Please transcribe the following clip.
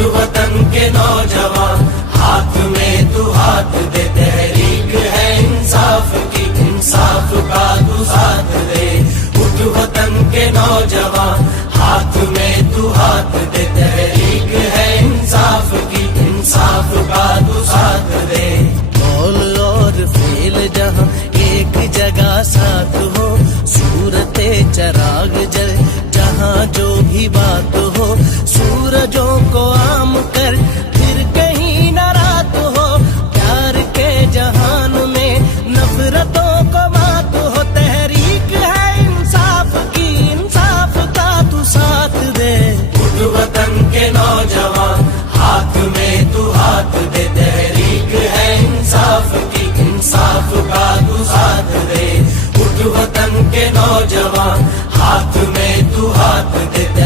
उठ वतन के नौजवान, हाथ में तू हाथ दे, तहरीक है इंसाफ की, इंसाफ का तू साथ दे। उठ वतन के नौजवान, हाथ में तू हाथ दे, तहरीक है इंसाफ की, इंसाफ का तू साथ दे। कौल और फेल जहां एक जगह साथ हो, सूरते चराग जल जहां जो भी बात हो, सूरजों को आम कर फिर कहीं न रात हो, प्यार के जहान में नफरतों को मात हो। तहरीक है इंसाफ की, इंसाफ का तू साथ दे। उठ वतन के नौजवान, हाथ में तू हाथ दे, तहरीक है इंसाफ की, इंसाफ का तू साथ दे। उठ वतन के नौजवान, हाथ में तू हाथ दे।